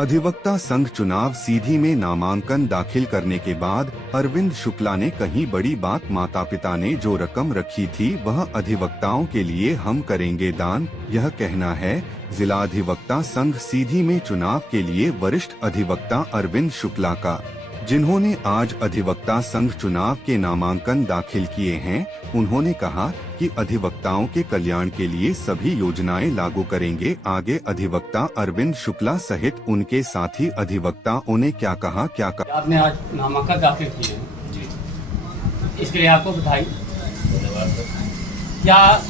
अधिवक्ता संघ चुनाव सीधी में नामांकन दाखिल करने के बाद अरविंद शुक्ला ने कही बड़ी बात। माता पिता ने जो रकम रखी थी वह अधिवक्ताओं के लिए हम करेंगे दान, यह कहना है जिला अधिवक्ता संघ सीधी में चुनाव के लिए वरिष्ठ अधिवक्ता अरविंद शुक्ला का, जिन्होंने आज अधिवक्ता संघ चुनाव के नामांकन दाखिल किए हैं। उन्होंने कहा कि अधिवक्ताओं के कल्याण के लिए सभी योजनाएं लागू करेंगे। आगे अधिवक्ता अरविंद शुक्ला सहित उनके साथी अधिवक्ताओं ने क्या कहा। आपने आज नामांकन दाखिल किए हैं, इसके लिए आपको बधाई। क्या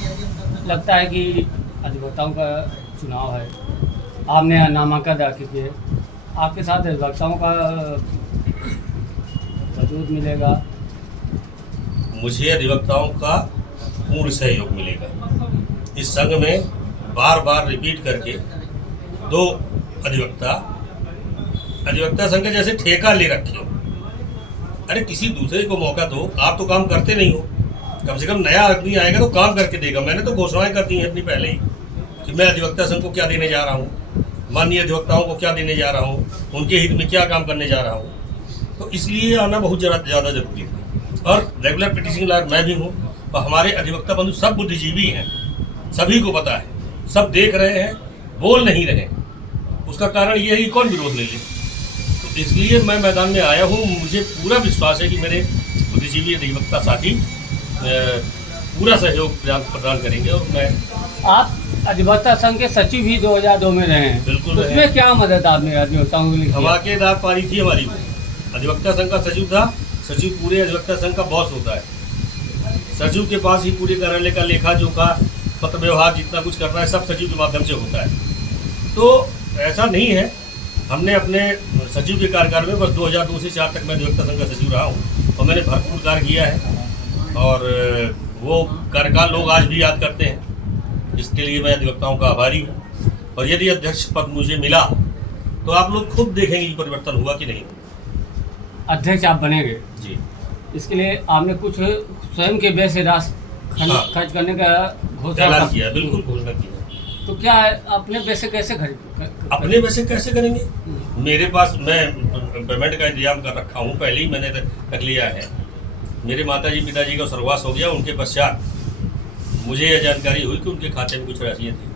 लगता है कि अधिवक्ताओं का चुनाव है, आपने नामांकन दाखिल किए, आपके साथ अधिवक्ताओं का वजूद मिलेगा? मुझे अधिवक्ताओं का पूर्ण सहयोग मिलेगा। इस संघ में बार बार रिपीट करके दो अधिवक्ता संघ जैसे ठेका ले रखे हो। अरे किसी दूसरे को मौका दो, आप तो काम करते नहीं हो। कम से कम नया आदमी आएगा तो काम करके देगा। मैंने तो घोषणाएं कर दी हैं अपनी पहले ही कि मैं अधिवक्ता संघ को क्या देने जा रहा हूँ, माननीय अधिवक्ताओं को क्या देने जा रहा हूँ, उनके हित में क्या काम करने जा रहा हूँ। तो इसलिए आना बहुत ज़्यादा जरूरी था। और रेगुलर पिटिशनिंग लॉयर मैं भी हूँ और हमारे अधिवक्ता बंधु सब बुद्धिजीवी हैं, सभी को पता है, सब देख रहे हैं, बोल नहीं रहे। उसका कारण ये है कि कौन विरोध ले ले। तो इसलिए मैं मैदान में आया हूँ। मुझे पूरा विश्वास है कि मेरे बुद्धिजीवी अधिवक्ता साथी पूरा सहयोग प्रदान करेंगे। और मैं आप अधिवक्ता संघ के सचिव भी 2002 में रहे हैं, बिल्कुल उसमें क्या मदद आपने अधिवक्ताओं के लिए की? धमाकेदार पारी थी हमारी। वो अधिवक्ता संघ का सचिव था। सचिव पूरे अधिवक्ता संघ का बॉस होता है। सचिव के पास ही पूरे कार्यालय का लेखा जोखा, पत्र व्यवहार, जितना कुछ करना है सब सचिव के माध्यम से होता है। तो ऐसा नहीं है, हमने अपने सचिव के कार्यकाल में बस 2002 से 4 तक मैं अधिवक्ता संघ का सचिव रहा हूँ और मैंने भरपूर कार्य किया है। और वो कार्यकाल लोग आज भी याद करते हैं, जिसके लिए मैं अधिवक्ताओं का आभारी हूँ। और यदि अध्यक्ष पद मुझे मिला तो आप लोग खुद देखेंगे कि परिवर्तन हुआ कि नहीं। अध्यक्ष आप बनेंगे जी, इसके लिए आपने कुछ स्वयं के व्यय से राशि खर्च करने का ऐलान किया, बिल्कुल घोषणा की है। तो क्या अपने पैसे कैसे खर्च अपने पैसे कैसे करेंगे? मेरे पास, मैं पेमेंट का इंतजाम कर रखा हूँ, पहले ही मैंने रख लिया है। मेरे माताजी पिताजी का स्वर्गवास हो गया, उनके पश्चात मुझे यह जानकारी हुई कि उनके खाते में कुछ राशियाँ थी।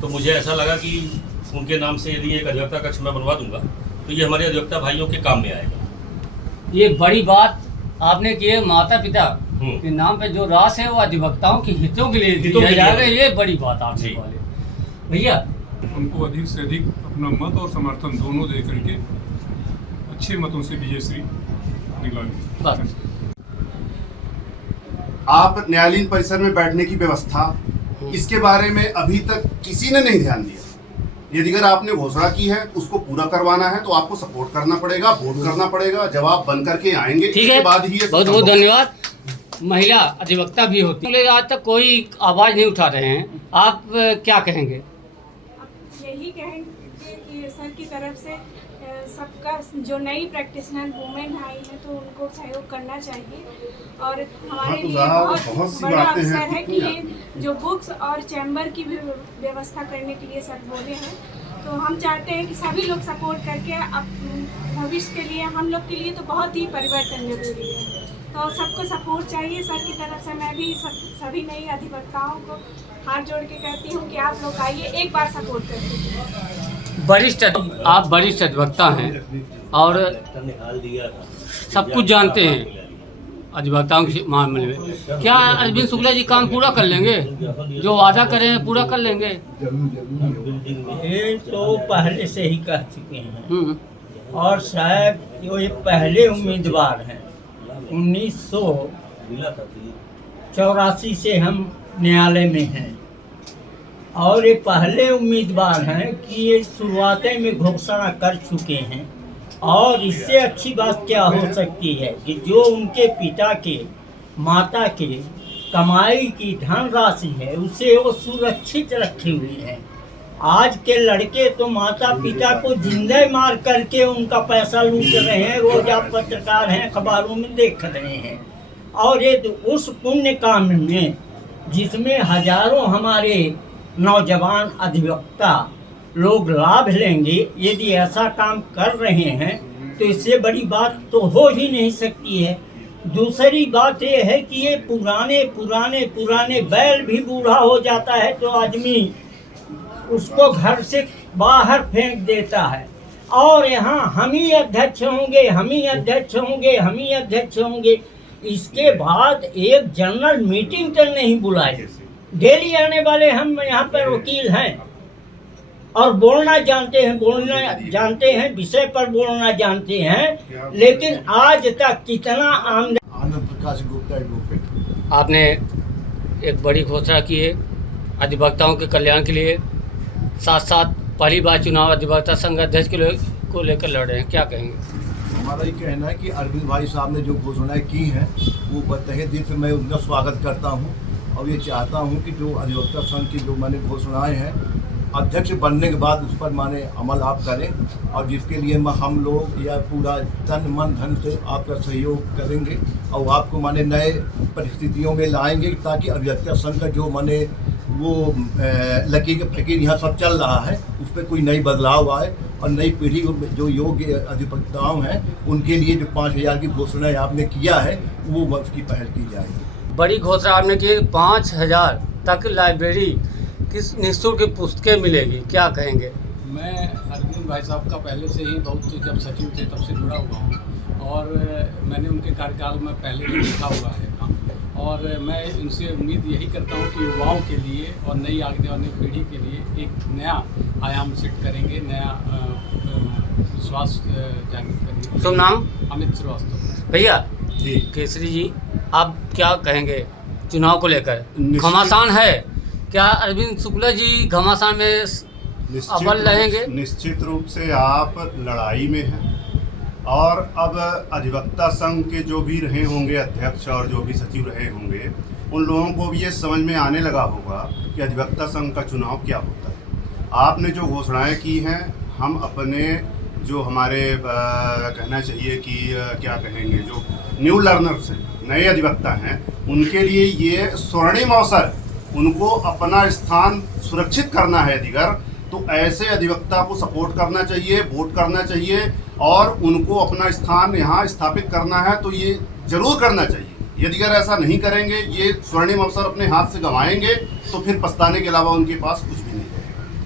तो मुझे ऐसा लगा कि उनके नाम से यदि एक अधिवक्ता कक्ष मैं बनवा दूंगा तो ये हमारे अधिवक्ता भाइयों के काम में आएगा। ये बड़ी बात आपने की है। माता पिता के नाम पे जो राशि है वो अधिवक्ताओं के हितों के लिए दिया जाएगा। ये बड़ी बात आपने बोली भैया। उनको अधिक से अधिक अपना मत और समर्थन दोनों दे करके अच्छे मतों से विजयश्री दिलाएं। आप न्यायालयीन परिसर में बैठने की व्यवस्था, इसके बारे में अभी तक किसी ने नहीं ध्यान दिया। यदि अगर आपने घोषणा की है उसको पूरा करवाना है तो आपको सपोर्ट करना पड़ेगा, वोट करना पड़ेगा, जवाब बन करके आएंगे। इसके बाद ही बहुत बहुत धन्यवाद। महिला अधिवक्ता भी होती है, आज तक कोई आवाज नहीं उठा रहे हैं, आप क्या कहेंगे? यही कहेंगे कि सर की तरफ से सबका, जो नई प्रैक्टिशनर वुमेन आई है तो उनको सहयोग करना चाहिए। और हमारे लिए बहुत बड़ा अवसर है कि ये जो बुक्स और चैम्बर की भी व्यवस्था करने के लिए सर बोले हैं। तो हम चाहते हैं कि सभी लोग सपोर्ट करके भविष्य के लिए, हम लोग के लिए तो बहुत ही परिवर्तन जरूरी है। तो सबको सपोर्ट चाहिए सर की तरफ से। मैं भी सभी नई अधिवक्ताओं को हाथ जोड़ के कहती हूँ कि आप लोग आइए, एक बार सपोर्ट करके। आप वरिष्ठ अधिवक्ता हैं और सब कुछ जानते हैं अधिवक्ताओं के मामले में। क्या अरविंद शुक्ला जी काम पूरा कर लेंगे? जो वादा करे हैं पूरा कर लेंगे? ये तो पहले से ही कह चुके हैं और शायद ये पहले उम्मीदवार हैं। 1984 से हम न्यायालय में हैं और ये पहले उम्मीदवार हैं कि ये शुरुआत में घोषणा कर चुके हैं। और इससे अच्छी बात क्या हो सकती है कि जो उनके पिता के, माता के कमाई की धनराशि है उसे वो सुरक्षित रखे हुए हैं। आज के लड़के तो माता पिता को जिंदा मार करके उनका पैसा लूट रहे हैं। रोज आप पत्रकार हैं, अखबारों में देख रहे हैं। और ये उस पुण्य काम में जिसमें हजारों हमारे नौजवान अधिवक्ता लोग लाभ लेंगे। यदि ऐसा काम कर रहे हैं तो इससे बड़ी बात तो हो ही नहीं सकती है। दूसरी बात ये है कि ये पुराने बैल भी बूढ़ा हो जाता है तो आदमी उसको घर से बाहर फेंक देता है, और यहाँ हम ही अध्यक्ष होंगे। इसके बाद एक जनरल मीटिंग तक नहीं बुलाई। डेली आने वाले हम यहाँ पर वकील हैं और बोलना जानते हैं, विषय पर बोलना जानते हैं, लेकिन आज तक कितना आनंद प्रकाश गुप्ता एडवोकेट। आपने एक बड़ी घोषणा की है अधिवक्ताओं के कल्याण के लिए, साथ साथ पहली बार चुनाव अधिवक्ता संघ अध्यक्ष को लेकर लड़ रहे हैं, क्या कहेंगे? हमारा ये कहना है कि अरविंद भाई साहब ने जो घोषणाएं की हैं वो बतहे दिल से मैं उनका स्वागत करता हूं, और ये चाहता हूं कि जो अधिवक्ता संघ की जो मैंने घोषणाएं हैं अध्यक्ष बनने के बाद उस पर माने अमल आप करें, और जिसके लिए हम लोग या पूरा तन मन धन से आपका सहयोग करेंगे और आपको माने नए परिस्थितियों में लाएंगे, ताकि अधिवक्ता संघ का जो माने वो लकीर के फकीर यहाँ सब चल रहा है उस पर कोई नई बदलाव आए, और नई पीढ़ी जो योग्य अधिवक्ताओं हैं उनके लिए जो 5000 की घोषणाएं आपने किया है वो उसकी पहल की जाएगी। बड़ी घोषणा आपने की 5000 तक लाइब्रेरी किस निःशुल्क पुस्तकें मिलेगी, क्या कहेंगे? मैं अरविंद भाई साहब का पहले से ही बहुत, जब सचिव थे तब से जुड़ा हुआ हूँ, और मैंने उनके कार्यकाल में पहले भी देखा हुआ है काम, और मैं इनसे उम्मीद यही करता हूँ कि युवाओं के लिए और नई आगे वाली पीढ़ी के लिए एक नया आयाम सेट करेंगे, नया विश्वास जागृत करेंगे। शुभ नाम? अमित श्रीवास्तव। भैया जी केसरी जी, आप क्या कहेंगे चुनाव को लेकर? घमासान है क्या अरविंद शुक्ला जी घमासान में अव्वल रहेंगे? निश्चित रूप से आप लड़ाई में हैं, और अब अधिवक्ता संघ के जो भी रहे होंगे अध्यक्ष और जो भी सचिव रहे होंगे उन लोगों को भी ये समझ में आने लगा होगा कि अधिवक्ता संघ का चुनाव क्या होता है। आपने जो घोषणाएं की हैं, हम अपने जो हमारे कहना चाहिए कि क्या कहेंगे, जो न्यू लर्नर्स हैं, नए अधिवक्ता हैं, उनके लिए ये स्वर्णिम अवसर, उनको अपना स्थान सुरक्षित करना है अधिकार, तो ऐसे अधिवक्ता को सपोर्ट करना चाहिए, वोट करना चाहिए, और उनको अपना स्थान यहाँ स्थापित करना है तो ये जरूर करना चाहिए। यदि अगर ऐसा नहीं करेंगे, ये स्वर्णिम अवसर अपने हाथ से गंवाएंगे, तो फिर पछताने के अलावा उनके पास कुछ